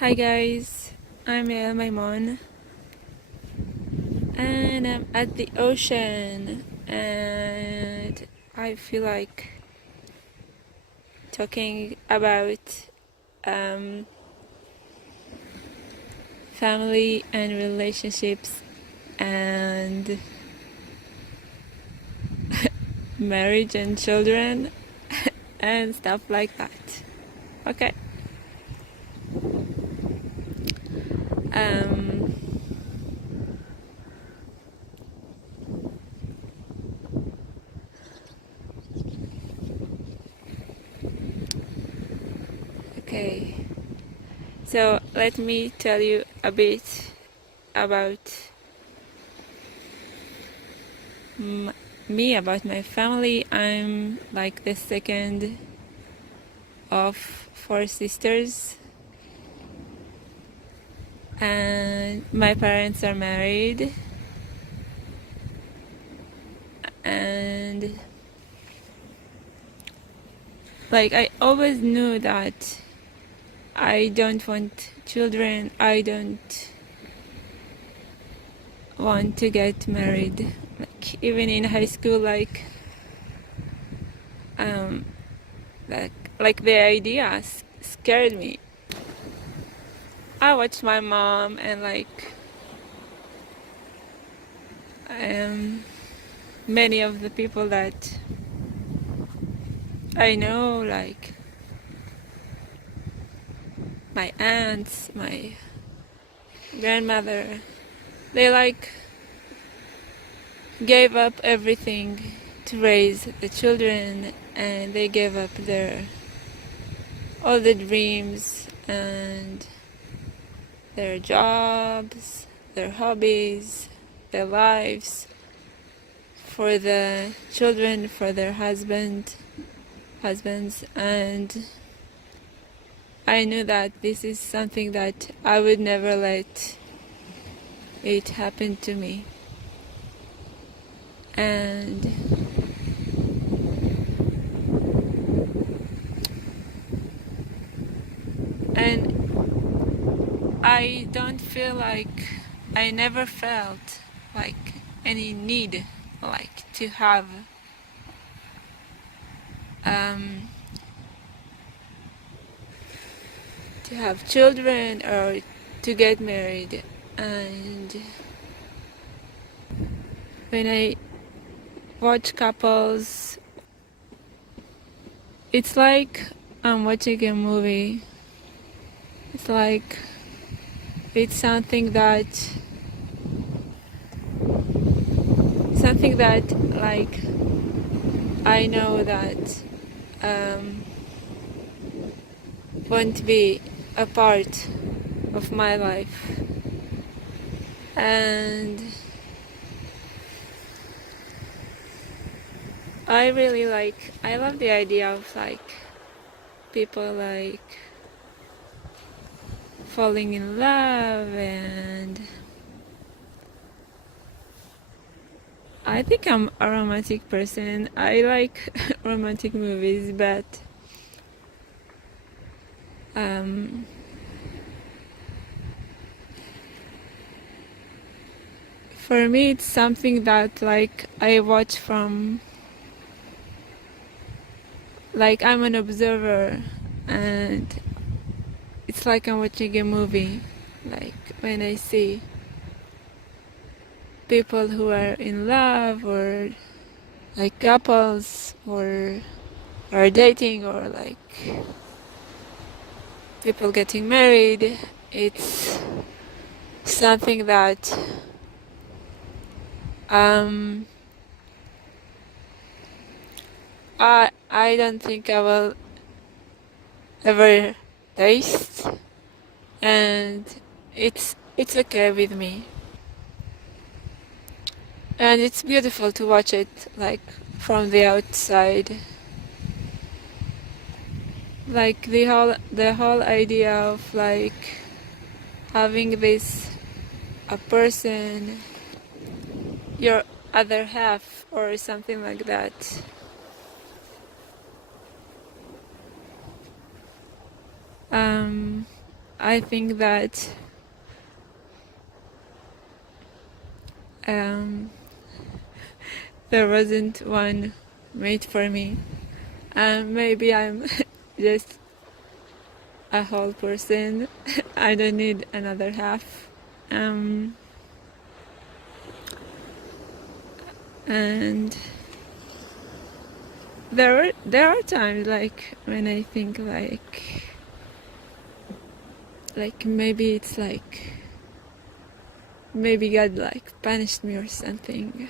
Hi guys, I'm Yael Maimon and I'm at the ocean and I feel like talking about um, family and relationships and marriage and children and stuff like that. Okay. Um, okay. So let me tell you a bit about me, about my family. I'm like the second of four sisters, and my parents are married, and like I always knew that I don't want children. I don't want to get married. Like even in high school, um like like the idea scared me. I watched my mom and many of the people that I know, like my aunts, my grandmother, they gave up everything to raise the children, and they gave up their all the dreams and their jobs, their hobbies, their lives for the children, for their husbands, and I knew that this is something that I would never let it happen to me. And I don't feel like, I never felt like any need like to have um, children or to get married. And when I watch couples, it's like I'm watching a movie. It's like it's something that like I know that won't be a part of my life. And I love the idea of like people like falling in love, and I think I'm a romantic person. I like romantic movies, but for me it's something that like I watch from, like I'm an observer, and it's like I'm watching a movie. Like when I see people who are in love, or like couples, or are dating, or like people getting married, it's something that I don't think I will ever taste, and it's okay with me. And it's beautiful to watch it like from the outside. Like the whole idea of like having this a person, your other half or something like that. I think that there wasn't one made for me. Maybe I'm just a whole person. I don't need another half. And there are times like when I think like maybe it's like maybe God like punished me or something.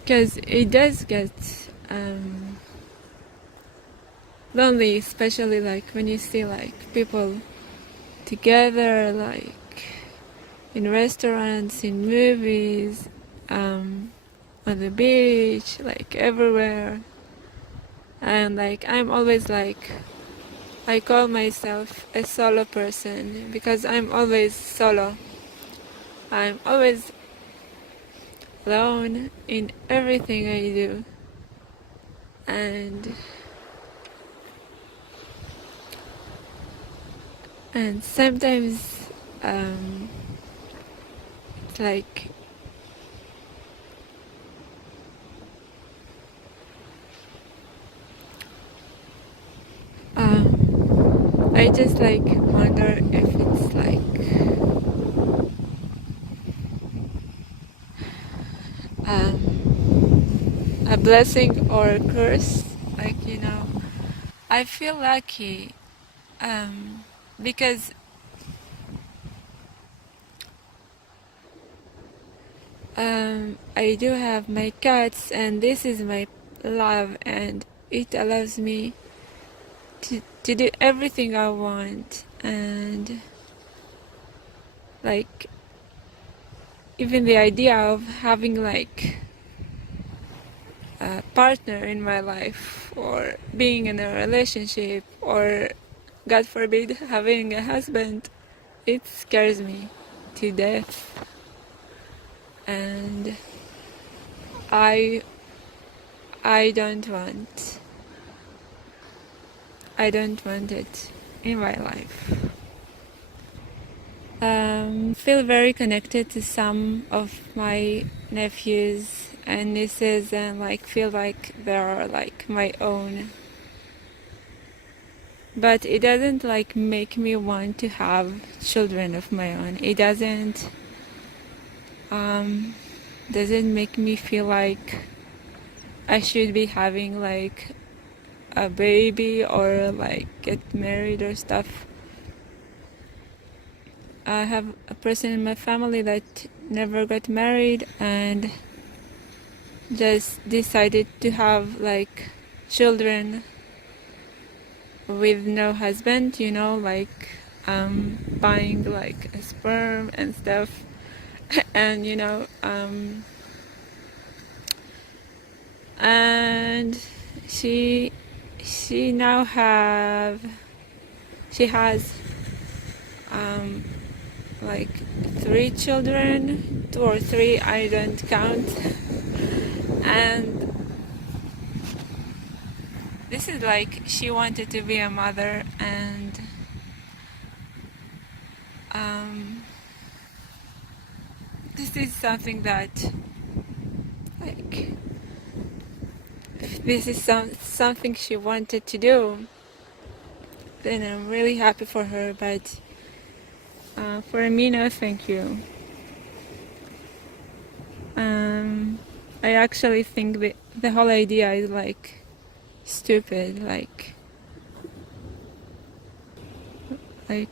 Because it does get lonely, especially like when you see like people together, like in restaurants, in movies, on the beach, like everywhere. And like I'm always like, I call myself a solo person because I'm always solo. I'm always alone in everything I do. And sometimes it's like I just like wonder if it's like a blessing or a curse. Like, you know, I feel lucky because I do have my cats, and this is my love, and it allows me to do everything I want. And like even the idea of having like a partner in my life, or being in a relationship, or God forbid having a husband, it scares me to death. And I don't want it in my life. Feel very connected to some of my nephews and nieces, and like feel like they're like my own. But it doesn't like make me want to have children of my own. It doesn't make me feel like I should be having like a baby or like get married or stuff. I have a person in my family that never got married and just decided to have like children with no husband, you know, like buying like a sperm and stuff. And you know, and she now has like 3 children, 2 or 3, I don't count. And this is like, she wanted to be a mother, and this is something that like, this is something she wanted to do, then I'm really happy for her. But for me, no thank you. I actually think the whole idea is like stupid, like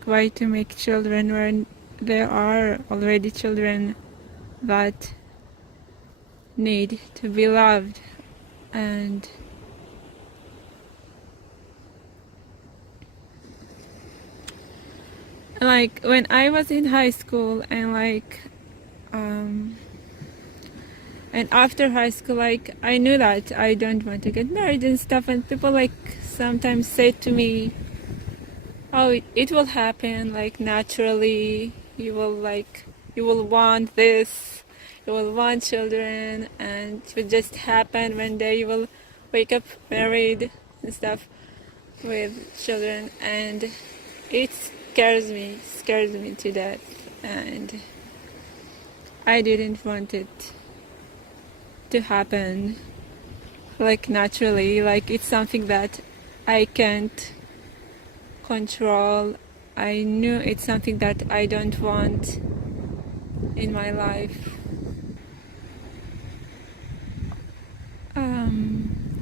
why to make children when there are already children that need to be loved. And like when I was in high school, and like and after high school, like I knew that I don't want to get married and stuff, and people like sometimes say to me, oh, it will happen like naturally, you will want this, you will want children, and it will just happen one day. You will wake up married and stuff with children, and it scares me to death. And I didn't want it to happen like naturally, like it's something that I can't control. I knew it's something that I don't want in my life.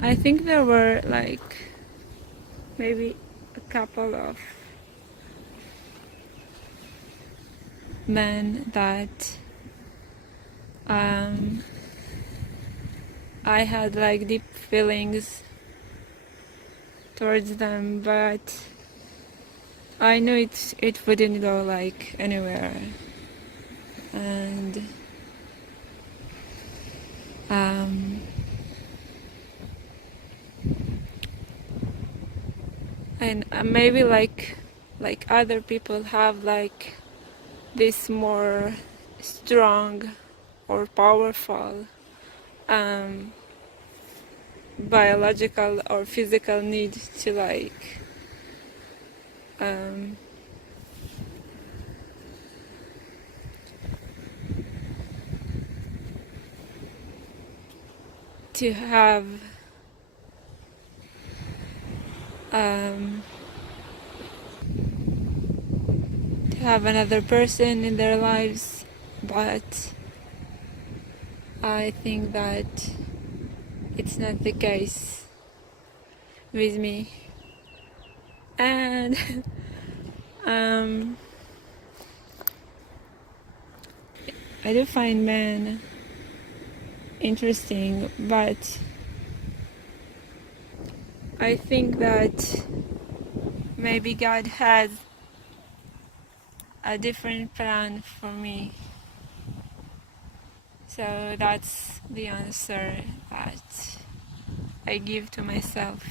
I think there were like maybe a couple of men that I had like deep feelings towards them, but I knew it wouldn't go like anywhere. And maybe like other people have like this more strong or powerful biological or physical need to like to have another person in their lives, but I think that it's not the case with me. And I do find men interesting, but I think that maybe God has a different plan for me. So that's the answer that I give to myself.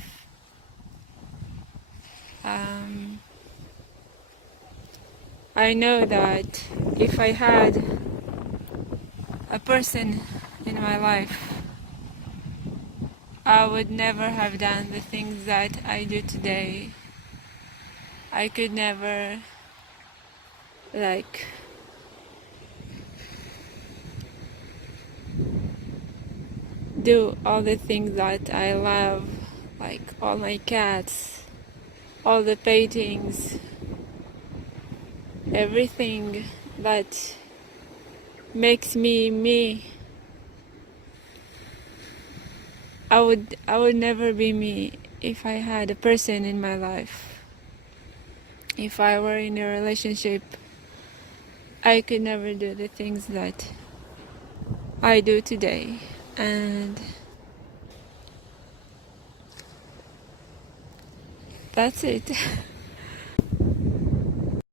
I know that if I had a person in my life, I would never have done the things that I do today. I could never like do all the things that I love, like all my cats, all the paintings, everything that makes me me. I would never be me if I had a person in my life. If I were in a relationship, I could never do the things that I do today. And that's it.